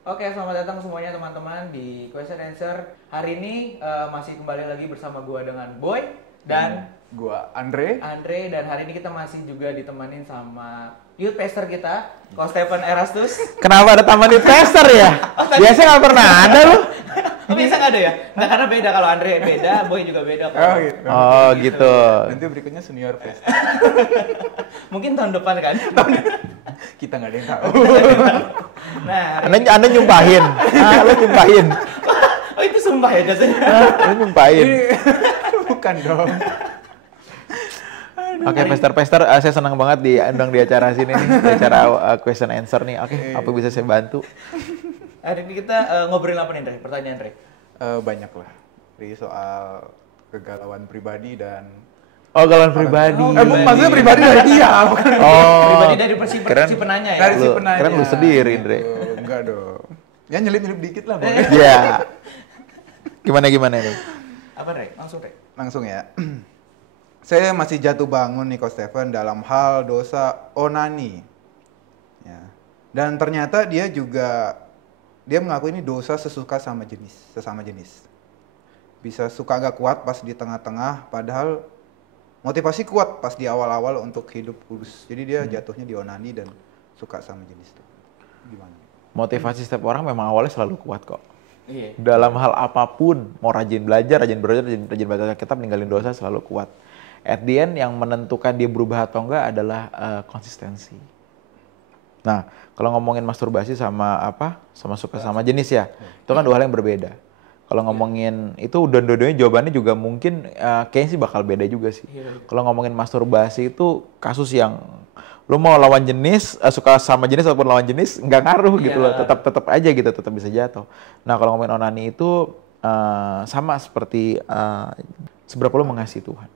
Oke, selamat datang semuanya teman-teman di Question Answer. Hari ini masih kembali lagi bersama gua dengan Boy dan Gua Andre. Dan hari ini kita masih juga ditemanin sama youth pastor kita, Coach Stephen Erastus. Kenapa ada taman di tester ya? Biasanya nggak pernah ada loh. Oh, biasa nggak ada ya? Nggak, karena beda. Kalau Andre beda, Boy juga beda. Oh gitu. Oh gitu. Nanti berikutnya senior pes. Mungkin tahun depan kan? Kita nggak ada yang tahu. Nah, Anda nyumpahin. Lo nyumpahin. oh itu sumpah ya jasanya. Lo nyumpahin. Bukan dong. Oke, pester-pester, saya senang banget diundang di acara sini nih, di acara question answer nih. Oke, apa bisa saya bantu? Hari ini kita ngobrolin apa nih, Andre? Pertanyaan, Andre. Banyak lah. Dari soal kegalauan pribadi dan Oh, galauan pribadi. maksudnya pribadi dari dia, bukan Oh. Pribadi dari si Keren. penanya ya. dari si penanya. Keren lu sendiri, Andre. Enggak dong. Ya nyelip-nyelip dikit lah, Bang. Iya. Gimana nih? Apa, Andre? Langsung, Andre. Langsung ya. Saya masih jatuh bangun nih Coach Stephen dalam hal dosa onani. Ya. Dan ternyata dia mengaku ini dosa sesama jenis. Bisa suka agak kuat pas di tengah-tengah, padahal motivasi kuat pas di awal-awal untuk hidup kudus. Jadi dia jatuhnya di onani dan suka sama jenis itu. Gimana? Motivasi setiap orang memang awalnya selalu kuat kok. Iya. Dalam hal apapun, mau rajin belajar, rajin baca kitab, ninggalin dosa selalu kuat. At the end yang menentukan dia berubah atau enggak adalah konsistensi. Nah, kalau ngomongin masturbasi sama suka sama jenis ya, itu kan dua hal yang berbeda. Kalau ngomongin itu dua-duanya jawabannya juga mungkin kayaknya sih bakal beda juga sih. Kalau ngomongin masturbasi itu kasus yang lu mau lawan jenis, suka sama jenis ataupun lawan jenis nggak ngaruh gitu loh, tetap aja gitu, tetap bisa jatuh. Nah, kalau ngomongin onani itu sama seperti seberapa lu mengasihi Tuhan.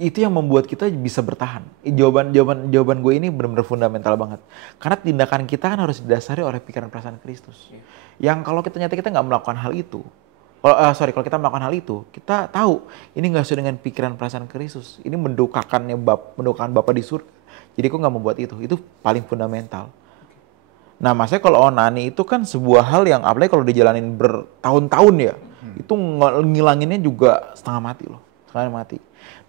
Itu yang membuat kita bisa bertahan. Jawaban gue ini benar-benar fundamental banget. Karena tindakan kita kan harus didasari oleh pikiran perasaan Kristus. Yang kalau kita nggak melakukan hal itu, kalau kita melakukan hal itu, kita tahu ini nggak sesuai dengan pikiran perasaan Kristus. Ini mendukakan Bapa di surga. Jadi kok nggak membuat itu. Itu paling fundamental. Nah, maksudnya kalau onani itu kan sebuah hal yang apalagi kalau dijalanin bertahun-tahun ya, itu ngilanginnya juga setengah mati.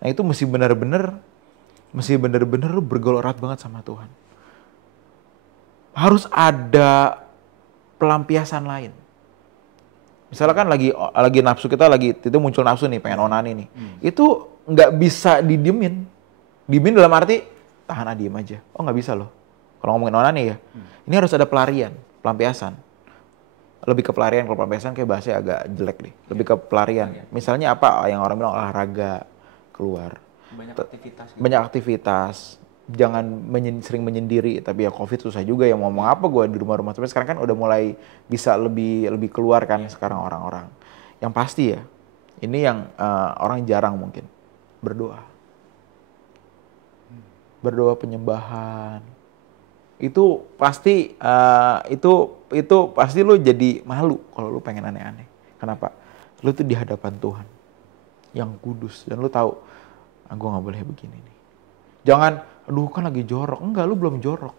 Nah, itu mesti benar-benar lu bergaul erat banget sama Tuhan. Harus ada pelampiasan lain. Misalnya kan lagi nafsu kita itu muncul nafsu nih, pengen onani nih. Itu nggak bisa didiemin. Diemin dalam arti tahan diem aja. Oh, nggak bisa loh. Kalau ngomongin onani ya, ini harus ada pelampiasan. Lebih ke pelarian, kalau pelampiasan kayak bahasanya agak jelek deh. Lebih ke pelarian. Misalnya apa yang orang bilang olahraga, keluar. Banyak aktivitas. Jangan sering menyendiri, tapi ya COVID susah juga ya mau ngomong apa gue di rumah-rumah. Tapi sekarang kan udah mulai bisa lebih keluar kan sekarang orang-orang. Yang pasti ya, ini yang orang jarang mungkin berdoa. Berdoa penyembahan. Itu pasti itu pasti lu jadi malu kalau lu pengen aneh-aneh. Kenapa? Lu tuh di hadapan Tuhan yang kudus dan lu tahu, gue nggak boleh begini nih. Jangan, aduh kan lagi jorok. Enggak, lu belum jorok.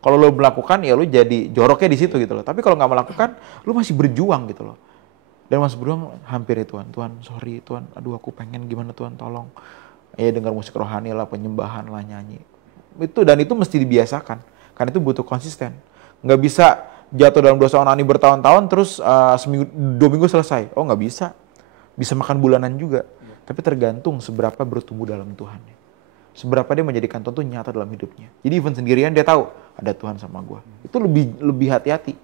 Kalau lu melakukan ya lu jadi joroknya di situ gitu loh. Tapi kalau nggak melakukan, lu masih berjuang gitu loh. Dan masih berjuang hampir ya Tuhan, sorry Tuhan, aduh aku pengen gimana Tuhan, tolong. Ya dengar musik rohani lah, penyembahan lah, nyanyi. Dan itu mesti dibiasakan, karena itu butuh konsisten. Nggak bisa jatuh dalam dosa onani bertahun-tahun terus seminggu 2 minggu selesai. Oh, nggak bisa. Bisa makan bulanan juga. Tapi tergantung seberapa bertumbuh dalam Tuhan. Seberapa dia menjadikan Tuhan itu nyata dalam hidupnya. Jadi even sendirian dia tahu ada Tuhan sama gue. Itu lebih hati-hati,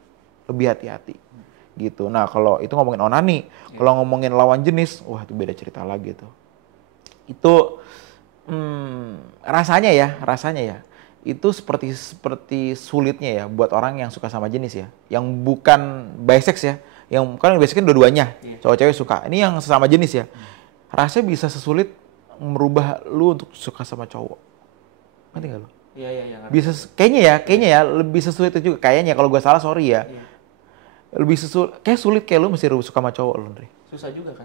gitu. Nah, kalau itu ngomongin onani, kalau ngomongin lawan jenis, wah itu beda cerita lagi tuh. Itu rasanya ya itu seperti sulitnya ya buat orang yang suka sama jenis ya, yang bukan bisex ya, yang kan biasanya kan dua-duanya cowok-cewek suka, ini yang sesama jenis ya, rasanya bisa sesulit merubah lu untuk suka sama cowok, ngerti nggak lu? Iya. Bisa kayaknya ya lebih sesulit itu juga kayaknya, kalau gue salah sorry ya. Lebih sulit kayak lu mesti suka sama cowok lu, Andre. Susah juga kan?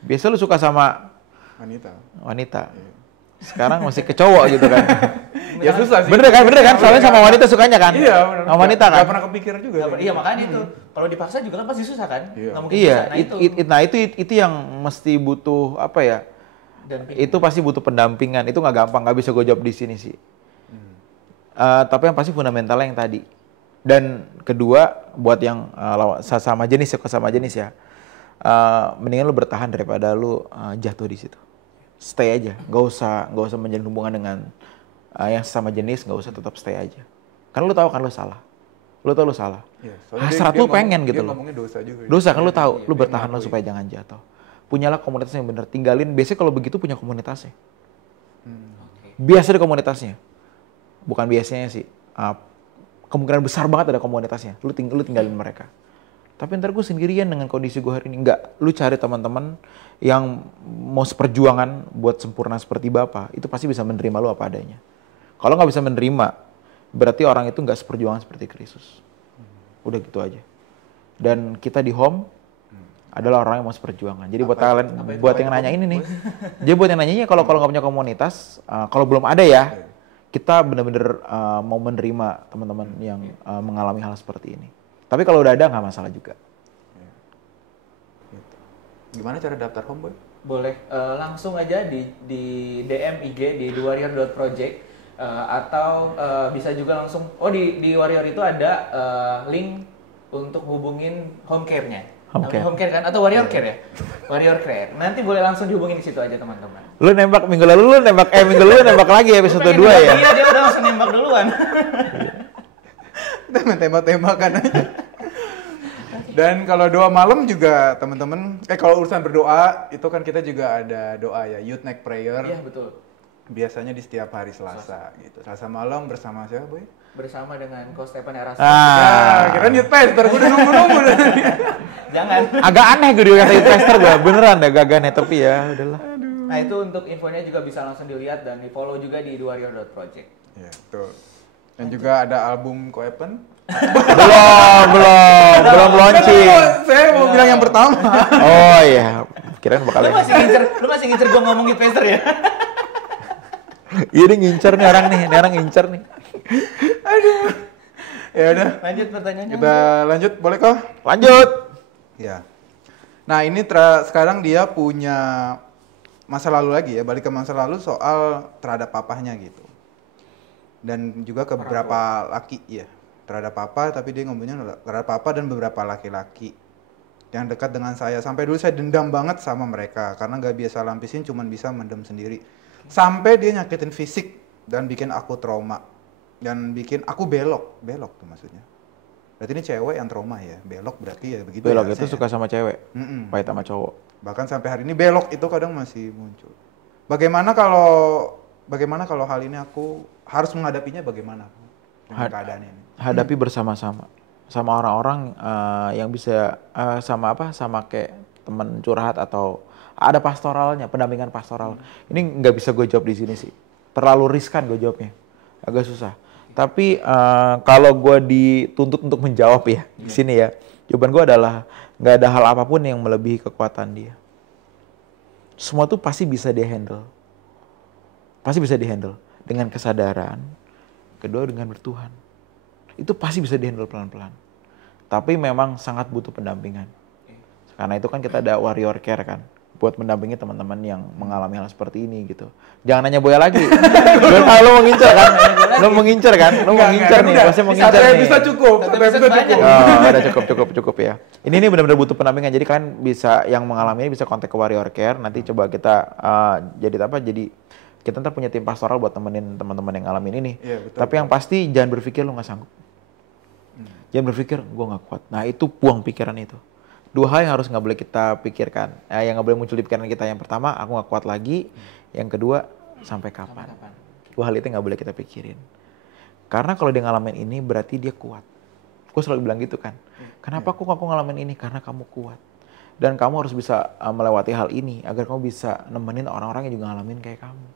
Biasa lu suka sama wanita. Sekarang masih ke cowok gitu kan. Ya susah sih. Bener kan? Soalnya sama wanita sukanya kan? Iya, bener. Sama wanita kan? Gak pernah kepikir juga. Iya makanya itu. Kalau dipaksa juga kan pasti susah kan? Iya. Nggak mungkin Iya, bisa. nah itu yang mesti butuh apa ya? Dan Itu pasti butuh pendampingan. Itu nggak gampang, nggak bisa gue jawab di sini sih. Tapi yang pasti fundamentalnya yang tadi. Dan kedua, buat yang sesama jenis ya, mendingan lu bertahan daripada lu jatuh di situ. Stay aja, nggak usah menjalin hubungan dengan yang sesama jenis, nggak usah, tetap stay aja. Karena lu tahu kan lu salah. Lu tahu lu salah. Iya, Hasrat lu pengen gitu loh. Dia ngomongnya dosa juga. Dosa kan lu tahu, Iya, lu bertahan lah supaya jangan jatuh. Punyalah komunitas yang bener, tinggalin. Biasanya kalau begitu punya komunitasnya. Biasa di komunitasnya. Bukan biasanya sih. Kemungkinan besar banget ada komunitasnya. Lu tinggalin mereka. Tapi ntar gue sendirian dengan kondisi gue hari ini. Enggak, lu cari teman-teman yang mau seperjuangan buat sempurna seperti Bapak. Itu pasti bisa menerima lu apa adanya. Kalau nggak bisa menerima, berarti orang itu nggak seperjuangan seperti Kristus. Udah gitu aja. Dan kita di home adalah orang yang mau seperjuangan. Jadi buat kalian, buat yang nanya ini nih. Jadi buat yang nanya kalau nggak punya komunitas, kalau belum ada ya, kita benar-benar mau menerima teman-teman yang mengalami hal seperti ini. Tapi kalau udah ada nggak masalah juga. Gimana cara daftar home, Boy? boleh langsung aja di DM IG di thewarrior.project atau bisa juga langsung di Warrior itu ada link untuk hubungin home care-nya. Home care kan atau Warrior Care ya? Warrior Care. Nanti boleh langsung dihubungin di situ aja teman-teman. Lu nembak minggu lalu minggu lalu nembak lagi episode 2 ya. Iya, dia udah langsung nembak duluan. Tembak-tembakan aja. Dan kalau doa malam juga teman-teman, kalau urusan berdoa itu kan kita juga ada doa ya, Youth Night Prayer. Iya, betul. Biasanya di setiap hari Selasa gitu. Selasa malam bersama siapa, Boy? Bersama dengan Coach Stephen Erasmus. Ya, kira Youth Pastor, gue udah nunggu-nunggu. Jangan. Agak aneh gue kata investor gue, beneran agak aneh tapi ya udahlah. Nah, itu untuk infonya juga bisa langsung dilihat dan di-follow juga di thewarrior.project. Iya, betul. Dan juga ada album Koepen. belum launching. Saya mau bilang yang pertama. Oh iya, kirain bakal Lu masih ngincer gua ngomongin Pastor ya? Iya, dia ngincer nih orang ngincer nih. Aduh. Ya udah. Lanjut pertanyaannya. Kita lanjut, boleh kok? Lanjut. Ya. Nah, ini sekarang dia punya masa lalu lagi ya, balik ke masa lalu soal terhadap papahnya gitu. Dan juga ke beberapa laki ya. Terhadap papa, tapi dia ngomongnya terhadap papa dan beberapa laki-laki yang dekat dengan saya. Sampai dulu saya dendam banget sama mereka karena nggak biasa lampisin, cuman bisa mendem sendiri. Sampai dia nyakitin fisik dan bikin aku trauma dan bikin aku belok tuh maksudnya. Berarti ini cewek yang trauma ya, belok berarti ya begitu. Belok ya, itu suka sama cewek, pahit sama cowok. Bahkan sampai hari ini belok itu kadang masih muncul. Bagaimana kalau hal ini aku harus menghadapinya bagaimana dengan keadaan ini? Hadapi bersama-sama sama orang-orang yang bisa sama kayak teman curhat atau ada pastoralnya, pendampingan pastoral. Ini nggak bisa gue jawab di sini sih, terlalu riskan gue jawabnya, agak susah. Tapi kalau gue dituntut untuk menjawab ya di sini ya, jawaban gue adalah nggak ada hal apapun yang melebihi kekuatan dia. Semua tuh pasti bisa dia handle, dengan kesadaran, kedua dengan bertuhan. Itu pasti bisa dihandle pelan-pelan. Tapi memang sangat butuh pendampingan. Karena itu kan kita ada Warrior Care kan, buat mendampingi teman-teman yang mengalami hal seperti ini gitu. Jangan nanya Boya lagi. Lo mau ngincer kan? Lo mau ngincer nih, pasti mau ngincer nih. Bisa cukup. Oh, ada cukup ya. Ini benar-benar butuh pendampingan. Jadi kan bisa yang mengalami ini bisa kontak ke Warrior Care. Nanti coba kita jadi kita ntar punya tim pastoral buat temenin teman-teman yang ngalamin ini. Iya, betul, tapi yang pasti jangan berpikir lo nggak sanggup. Jangan berpikir gue nggak kuat. Nah itu buang pikiran itu. Dua hal yang harus nggak boleh kita pikirkan. Yang nggak boleh muncul di pikiran kita. Yang pertama, aku nggak kuat lagi. Yang kedua, sampai kapan? Dua hal itu nggak boleh kita pikirin. Karena kalau dia ngalamin ini berarti dia kuat. Gue selalu bilang gitu kan. Kenapa aku ngalamin ini? Karena kamu kuat. Dan kamu harus bisa melewati hal ini agar kamu bisa nemenin orang-orang yang juga ngalamin kayak kamu.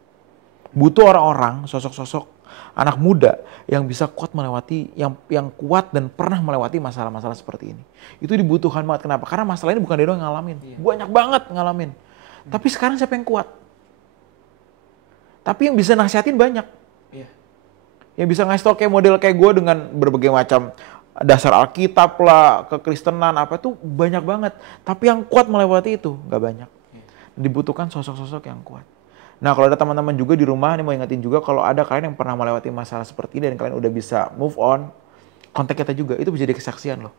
Butuh orang-orang, sosok-sosok anak muda yang bisa kuat melewati, yang kuat dan pernah melewati masalah-masalah seperti ini. Itu dibutuhkan banget. Kenapa? Karena masalah ini bukan dia doang yang ngalamin. Banyak banget ngalamin. Tapi sekarang siapa yang kuat? Tapi yang bisa nasihatin banyak. Yang bisa ngasih tau kayak model kayak gue dengan berbagai macam dasar Alkitab lah, kekristenan apa itu banyak banget. Tapi yang kuat melewati itu nggak banyak. Dibutuhkan sosok-sosok yang kuat. Nah kalau ada teman-teman juga di rumah, nih mau ingetin juga kalau ada kalian yang pernah melewati masalah seperti ini dan kalian udah bisa move on, kontak kita juga, itu bisa jadi kesaksian loh.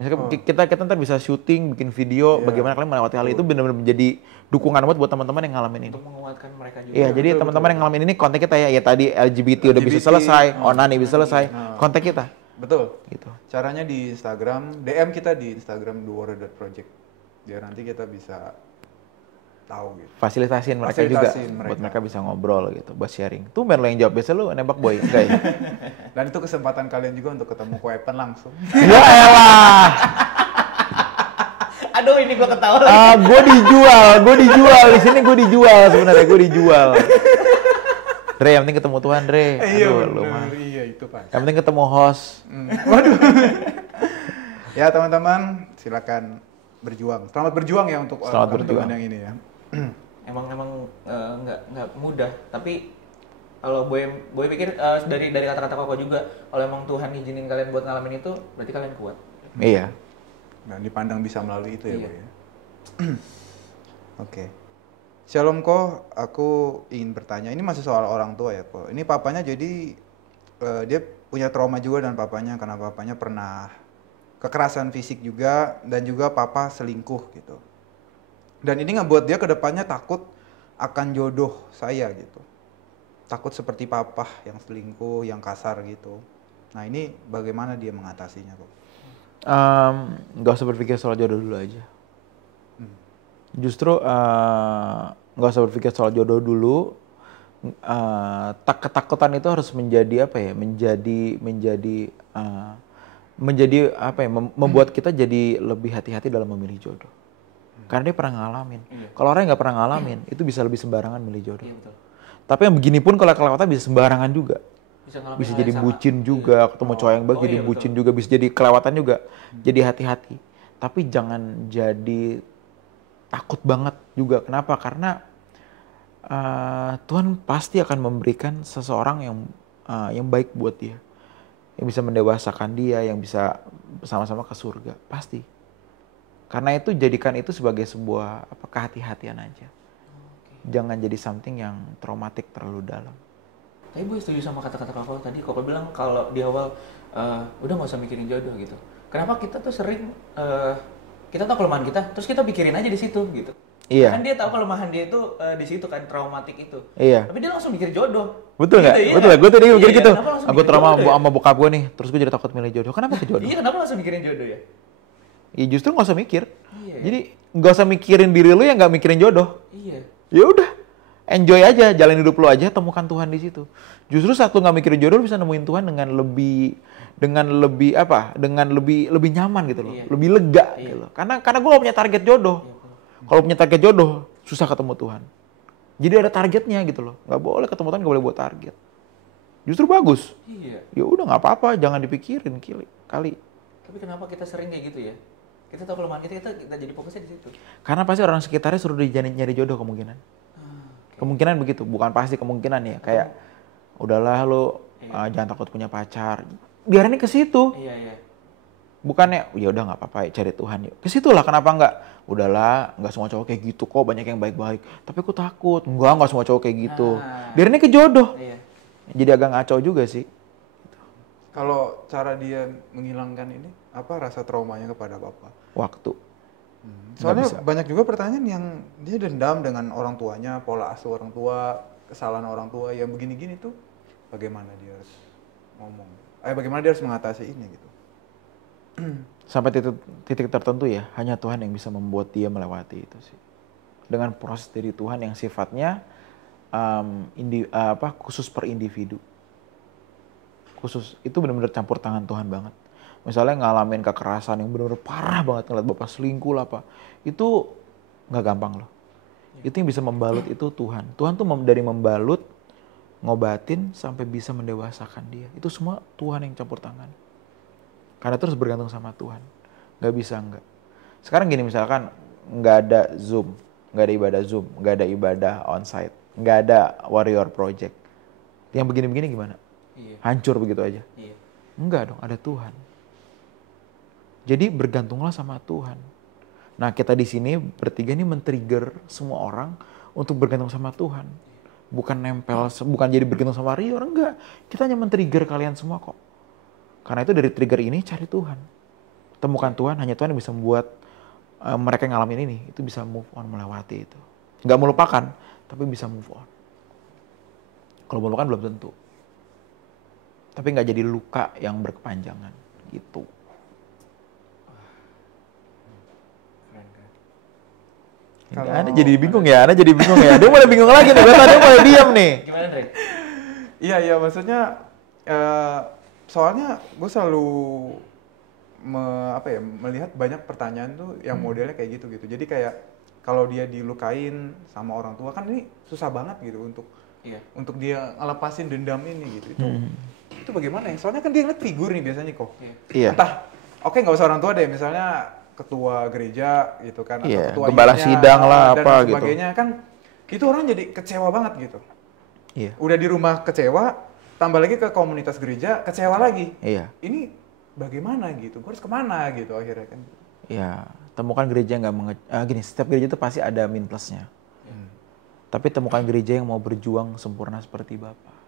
Misalkan kita ntar bisa syuting, bikin video, bagaimana kalian melewati hal itu benar-benar menjadi dukungan buat teman-teman yang ngalamin ini. Untuk menguatkan mereka juga. Iya, jadi teman-teman yang ngalamin ini kontak kita ya tadi LGBT udah bisa selesai, onani bisa selesai, kontak kita. Betul. Gitu. Caranya di Instagram, DM kita di Instagram thewarrior.project. Biar nanti kita bisa tahu gitu. Fasilitasin mereka juga buat mereka bisa ngobrol gitu, buat sharing. Tuh lo yang jawab, biasa lu nembak boy, enggak ya? Dan itu kesempatan kalian juga untuk ketemu Koepen langsung. Ya elah. Aduh, ini gue ketawa lagi. Gue dijual di sini, gue dijual sebenarnya, gue dijual. Dre, yang penting ketemu Tuhan, Dre. Iya itu Pak. Yang penting ketemu host. Waduh. Ya teman-teman, silakan berjuang. Selamat berjuang ya untuk teman-teman yang ini ya. Emang nggak mudah, tapi kalau boy pikir dari kata-kata Koko juga, kalau emang Tuhan izinin kalian buat ngalamin itu, berarti kalian kuat. Iya. Dan dipandang bisa melalui itu ya, Iya. Boy ya. Oke. Shalom Ko, aku ingin bertanya, ini masih soal orang tua ya Ko. Ini papanya jadi dia punya trauma juga dan papanya karena papanya pernah kekerasan fisik juga dan juga papa selingkuh gitu. Dan ini ngebuat dia kedepannya takut akan jodoh saya gitu. Takut seperti papa yang selingkuh, yang kasar gitu. Nah ini bagaimana dia mengatasinya kok? Nggak usah berpikir soal jodoh dulu aja. Justru nggak usah berpikir soal jodoh dulu. Ketakutan itu harus menjadi apa ya? Menjadi apa ya? Membuat kita jadi lebih hati-hati dalam memilih jodoh. Karena dia pernah ngalamin. Kalau orang yang nggak pernah ngalamin, itu bisa lebih sembarangan milih jodoh. Iya, betul. Tapi yang begini pun kalau kelewatan bisa sembarangan juga. Bisa jadi bucin juga, ketemu cowok yang baik jadi bucin juga, bisa jadi kelewatan juga. Jadi hati-hati. Tapi jangan jadi takut banget juga. Kenapa? Karena Tuhan pasti akan memberikan seseorang yang baik buat dia. Yang bisa mendewasakan dia, yang bisa bersama-sama ke surga. Pasti. Karena itu jadikan itu sebagai sebuah kehati-hatian aja. Jangan jadi something yang traumatik terlalu dalam. Tapi gue setuju sama kata-kata Koko tadi. Koko bilang kalau di awal udah nggak usah mikirin jodoh gitu. Kenapa kita tuh sering kita tahu kelemahan kita, terus kita pikirin aja di situ gitu. Iya. Kan dia tahu kelemahan dia itu di situ kan, traumatik itu. Iya. Tapi dia langsung mikir jodoh. Betul nggak? Gitu, Betul ya. Gue tadi mikir gitu. Aku trauma jodoh, sama bokap gue nih, terus gue jadi takut milih jodoh. Kenapa ke jodoh? Iya, kenapa langsung mikirin jodoh ya? Ya justru nggak usah mikir. Iya. Jadi nggak usah mikirin diri lu yang nggak mikirin jodoh. Iya. Ya udah, enjoy aja, jalan hidup lu aja, temukan Tuhan di situ. Justru saat lu nggak mikirin jodoh, lu bisa nemuin Tuhan dengan lebih nyaman gitu loh, Iya. lebih lega Iya. gitu loh. Karena gue gak punya target jodoh. Kalau punya target jodoh, susah ketemu Tuhan. Jadi ada targetnya gitu loh. Nggak boleh ketemu Tuhan, nggak boleh buat target. Justru bagus. Iya. Ya udah nggak apa-apa, jangan dipikirin kali. Tapi kenapa kita sering kayak gitu ya? Kita tahu kelemahan kita jadi fokusnya di situ. Karena pasti orang sekitarnya suruh nyari jodoh kemungkinan. Kemungkinan begitu, bukan pasti kemungkinan ya. Kayak udahlah lo jangan takut punya pacar. Biarin ke situ. Iya. Bukannya ya udah nggak apa-apa cari Tuhan yuk. Ke situlah kenapa enggak? Udahlah, nggak semua cowok kayak gitu kok, banyak yang baik-baik. Tapi aku takut. Nggak semua cowok kayak gitu. Biarin ke jodoh. Iya. Jadi agak ngaco juga sih. Kalau cara dia menghilangkan ini, apa rasa traumanya kepada Bapak? Waktu. Soalnya banyak juga pertanyaan yang dia dendam dengan orang tuanya, pola asuh orang tua, kesalahan orang tua yang begini-gini tuh, bagaimana dia harus ngomong? Bagaimana dia harus mengatasi ini gitu? Sampai titik tertentu ya, hanya Tuhan yang bisa membuat dia melewati itu sih. Dengan proses dari Tuhan yang sifatnya khusus per individu. Khusus, itu benar-benar campur tangan Tuhan banget. Misalnya ngalamin kekerasan yang benar-benar parah banget, ngeliat bapak selingkuh lah apa, itu nggak gampang loh. Itu yang bisa membalut itu Tuhan. Tuhan tuh dari membalut, ngobatin sampai bisa mendewasakan dia. Itu semua Tuhan yang campur tangan. Karena terus bergantung sama Tuhan. Nggak bisa nggak. Sekarang gini misalkan nggak ada Zoom, nggak ada ibadah Zoom, nggak ada ibadah onsite, nggak ada Warrior Project. Yang begini-begini gimana? Iya. hancur begitu aja. Iya. Enggak dong, ada Tuhan. Jadi bergantunglah sama Tuhan. Nah, kita di sini bertiga ini men-trigger semua orang untuk bergantung sama Tuhan. Bukan nempel, bukan jadi bergantung sama Rio, enggak. Kita hanya men-trigger kalian semua kok. Karena itu dari trigger ini cari Tuhan. Temukan Tuhan, hanya Tuhan yang bisa membuat mereka yang ngalamin ini itu bisa move on, melewati itu. Nggak melupakan, tapi bisa move on. Kalau melupakan belum tentu. Tapi nggak jadi luka yang berkepanjangan gitu. Kalau- Anda jadi bingung ya, Anda jadi bingung ya. Dia mulai bingung lagi nih, tadi mulai diam nih. Gimana, Dre? Iya, maksudnya soalnya gue selalu melihat banyak pertanyaan tuh yang modelnya kayak gitu. Jadi kayak kalau dia dilukain sama orang tua kan ini susah banget gitu untuk dia ngelepasin dendam ini gitu. Itu bagaimana ya? Soalnya kan dia ngeliat figur nih biasanya kok. Iya. Entah, oke nggak usah orang tua deh, misalnya ketua gereja gitu kan, Iya, atau ketua gembala IMnya, sidang lah, dan apa gitu. sebagainya kan, itu orang jadi kecewa banget gitu. Iya. Udah di rumah kecewa, tambah lagi ke komunitas gereja kecewa lagi. Iya. Ini bagaimana gitu? Gue harus kemana gitu akhirnya kan? Ya, temukan gereja yang gini, setiap gereja itu pasti ada min plusnya. Tapi temukan gereja yang mau berjuang sempurna seperti Bapak.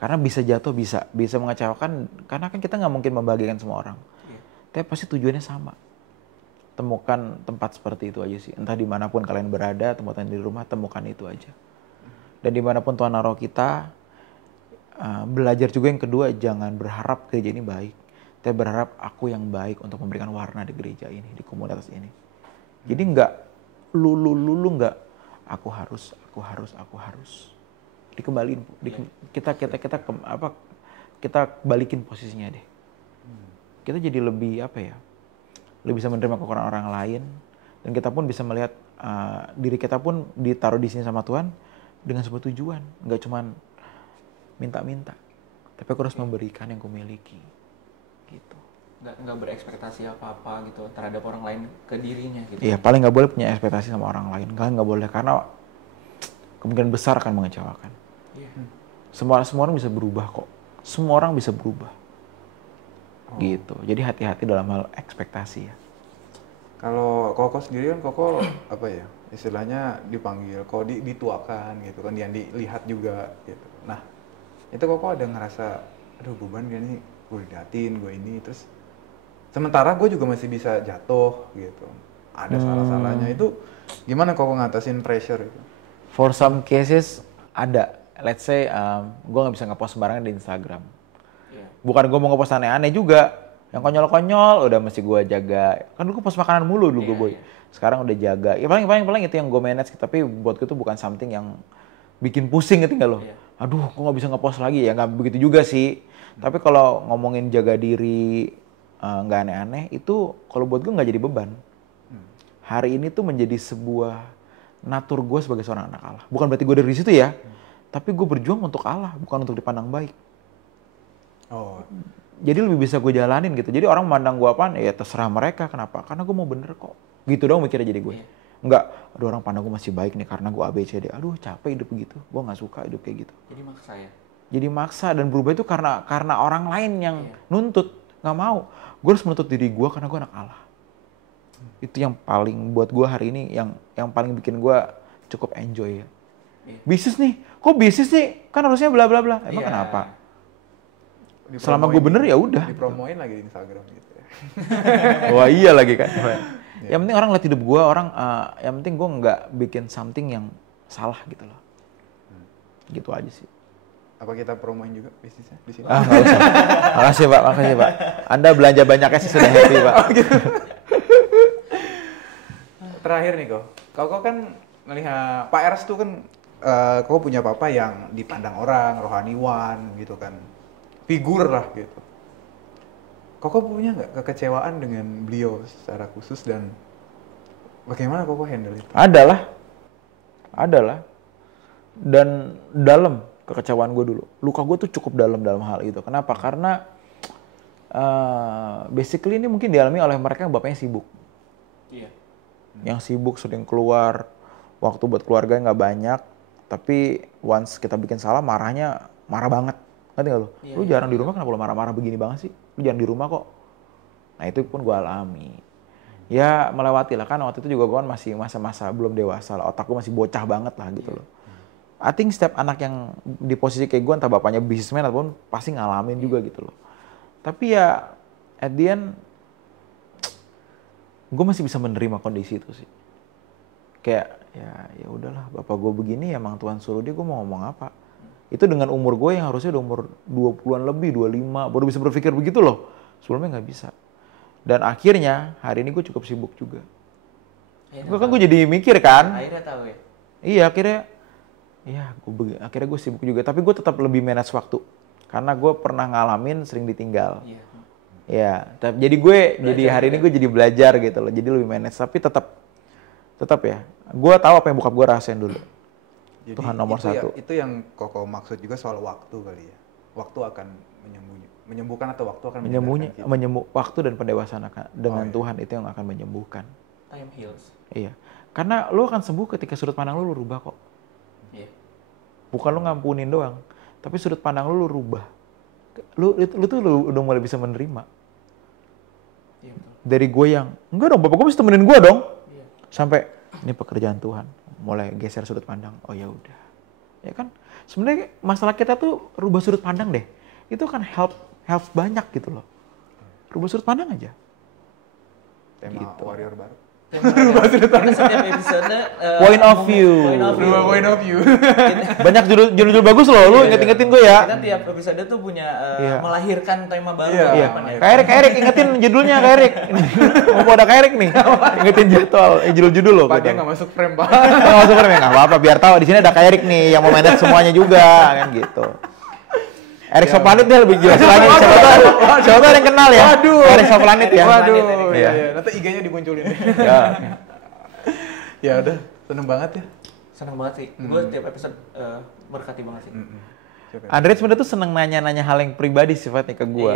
Karena bisa jatuh, bisa mengecewakan, karena kan kita nggak mungkin membahagiakan semua orang. Tapi pasti tujuannya sama. Temukan tempat seperti itu aja sih. Entah dimanapun kalian berada, temukan di rumah, temukan itu aja. Dan dimanapun Tuhan naruh kita, belajar juga yang kedua, jangan berharap gereja ini baik. Tapi berharap aku yang baik untuk memberikan warna di gereja ini, di komunitas ini. Jadi nggak lulu nggak aku harus. Dikembaliin, kita balikin posisinya deh. Kita jadi lebih lebih bisa menerima kekurangan orang lain, dan kita pun bisa melihat diri kita pun ditaruh di sini sama Tuhan dengan sebuah tujuan, nggak cuman minta-minta, tapi aku harus memberikan yang kumiliki, gitu. Nggak berekspektasi apa-apa gitu terhadap orang lain ke dirinya gitu. Iya, paling nggak boleh punya ekspektasi sama orang lain. Kalian nggak boleh, karena kemungkinan besar akan mengecewakan. Iya. Semua orang bisa berubah kok. Semua orang bisa berubah. Gitu. Jadi hati-hati dalam hal ekspektasi ya. Kalau Koko sendiri kan Koko istilahnya dipanggil, kok dituakan gitu kan, yang dilihat juga gitu. Nah, itu Koko ada ngerasa, aduh beban gak nih, gue diliatin, gue ini, terus sementara gue juga masih bisa jatuh gitu. Ada salah-salahnya, itu gimana Koko ngatasin pressure itu? For some cases ada. Let's say gue nggak bisa ngepost sembarangan di Instagram. Bukan gue mau ngepost aneh-aneh juga. Yang konyol-konyol udah mesti gue jaga. Kan dulu gue post makanan mulu dulu gue boy. Sekarang udah jaga. Ya paling itu yang gue manage. Tapi buat gue tuh bukan something yang bikin pusing gitu nggak lo. Aduh, gue nggak bisa ngepost lagi ya. Nggak begitu juga sih. Tapi kalau ngomongin jaga diri nggak aneh-aneh, itu kalau buat gue nggak jadi beban. Hari ini tuh menjadi sebuah natur gue sebagai seorang anak Allah. Bukan berarti gue dari situ ya. Tapi gue berjuang untuk Allah, bukan untuk dipandang baik. Oh. Jadi lebih bisa gue jalanin gitu. Jadi orang memandang gue apaan, ya terserah mereka. Kenapa? Karena gue mau bener kok. Gitu dong mikirnya jadi gue. Enggak, aduh orang pandang gue masih baik nih karena gue ABCD. Aduh capek hidup begitu. Gue gak suka hidup kayak gitu. Jadi maksa ya? Jadi maksa, dan berubah itu karena orang lain yang nuntut. Gak mau. Gue harus menuntut diri gue karena gue anak Allah. Itu yang paling buat gue hari ini, yang paling bikin gue cukup enjoy ya. Bisnis nih, kok bisnis nih? Kan harusnya bla bla bla. Emang kenapa? Selama gue bener ya udah. Dipromoin lagi di Instagram gitu ya. Wah iya lagi kan. Yang penting orang lihat hidup gue, yang penting gue nggak bikin something yang salah gitu loh. Gitu aja sih. Apa kita promoin juga bisnisnya di sini? Nggak usah. Makasih Pak. Anda belanja banyaknya sih sudah happy Pak. Gitu. Terakhir nih Koko kan melihat Pak Eras tuh kan Koko punya papa yang dipandang orang rohaniwan gitu kan, figur lah gitu. Koko punya nggak kekecewaan dengan beliau secara khusus, dan bagaimana Koko handle itu? Adalah. Dan dalam kekecewaan gue dulu. Luka gue tuh cukup dalam hal itu. Kenapa? Karena basically ini mungkin dialami oleh mereka yang bapaknya sibuk. Iya. Yang sibuk sering keluar, waktu buat keluarga nggak banyak, tapi once kita bikin salah marah banget, Ngerti nggak lu? Iya, Lu jarang di rumah, kenapa lu marah-marah begini banget sih? Lu jarang di rumah kok. Nah itu pun gue alami. Ya melewati lah, kan waktu itu juga gue kan masih masa-masa belum dewasa lah. Otak gue masih bocah banget lah gitu loh. I think setiap anak yang di posisi kayak gue, entah bapaknya businessman ataupun pasti ngalamin juga gitu loh. Tapi ya at the end, gue masih bisa menerima kondisi itu sih. Kayak ya udahlah, bapak gue begini, emang Tuhan suruh dia, gue mau ngomong apa. Itu dengan umur gue yang harusnya udah umur 20-an lebih, 25, baru bisa berpikir begitu loh. Sebelumnya nggak bisa. Dan akhirnya hari ini gue cukup sibuk juga. Gue jadi mikir kan. Akhirnya tahu ya. Iya akhirnya gue sibuk juga. Tapi gue tetap lebih manage waktu. Karena gue pernah ngalamin sering ditinggal. Iya. Ya, jadi jadi hari ini gue jadi belajar gitu loh. Jadi lebih manage. Tapi tetap ya. Gue tahu apa yang bokap gue rasain dulu. Jadi Tuhan nomor satu. Itu yang Koko maksud juga soal waktu kali ya. Waktu akan menyembuhkan atau waktu akan waktu dan pendewasaan dengan Tuhan itu yang akan menyembuhkan. Time heals. Iya. Karena lu akan sembuh ketika sudut pandang lu rubah kok. Iya. Bukan lu ngampunin doang, tapi sudut pandang lu rubah. Lu tuh udah mulai bisa menerima. Iya betul. Dari gue yang enggak dong, bapak gue mesti temenin gue dong. Iya. Sampai ini pekerjaan Tuhan, mulai geser sudut pandang. Oh ya udah. Ya kan? Sebenarnya masalah kita tuh rubah sudut pandang deh. Itu kan help banyak gitu loh. Rubah sudut pandang aja. Tema Gitu. warrior baru. Karena setiap episode Point of view. Point of view. Banyak judul bagus loh, lu inget-ingetin gue ya. Kita tiap episode tuh punya melahirkan tema baru. Iya. Kak Erik, ingetin judulnya Kak Erik. Mau ada Kak Erik nih. Ingetin judul loh. Pak dia nggak masuk frame, Pak. Nggak masuk frame ya, nggak apa-apa. Biar tahu di sini ada Kak Erik nih yang mau manage semuanya juga kan gitu. Erik Soplanet dia lebih jelas lagi. Siapa tahu ada yang kenal ya. Waduh. Erik Soplanet ya. Waduh. Iya. Iya. Nanti IG-nya dimunculin. Ya. Ya udah, seneng banget ya. Seneng banget sih. Gue tiap episode berkati banget sih. Andre sebenarnya tuh seneng nanya-nanya hal yang pribadi sifatnya ke gue.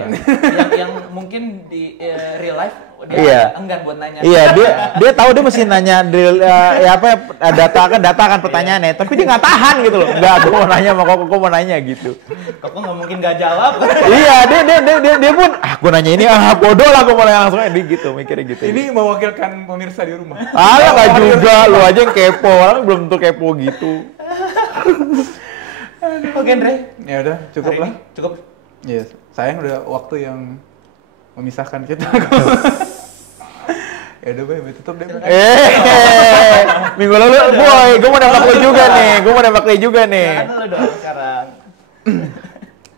Yang mungkin di real life dia Iya. enggan buat nanya. Iya, dia tahu dia mesti nanya data kan pertanyaannya, tapi dia nggak tahan gitu loh. Enggak, gue mau nanya sama Koko mau nanya gitu. Kok nggak mungkin nggak jawab? Iya, dia pun gue nanya ini bodoh lah, gue mau nanya langsung dia gitu, mikirnya gitu. Ini mewakilkan pemirsa di rumah. Nggak juga, lu aja yang kepo, orang belum tentu kepo gitu. Oke, Andre. Ya udah, cukup lah. Cukup. Yes. Sayang udah waktu yang memisahkan kita. Ya udah, Boy, tutup deh. Minggu lalu, boy, gue mau nembak lu juga nih. Kan lu dong sekarang.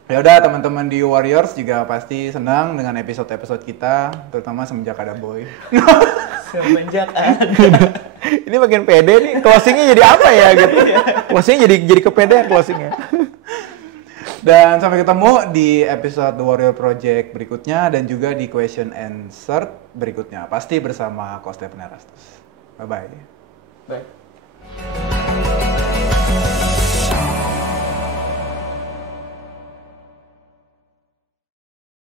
Ya udah, teman-teman di Warriors juga pasti senang dengan episode-episode kita, terutama semenjak ada Boy. Semenjak Ini makin pede nih, closingnya jadi apa ya gitu. Closingnya jadi kepedean closingnya. Dan sampai ketemu di episode The Warrior Project berikutnya dan juga di question answer berikutnya. Pasti bersama Coach Stephen Erastus. Bye-bye. Bye.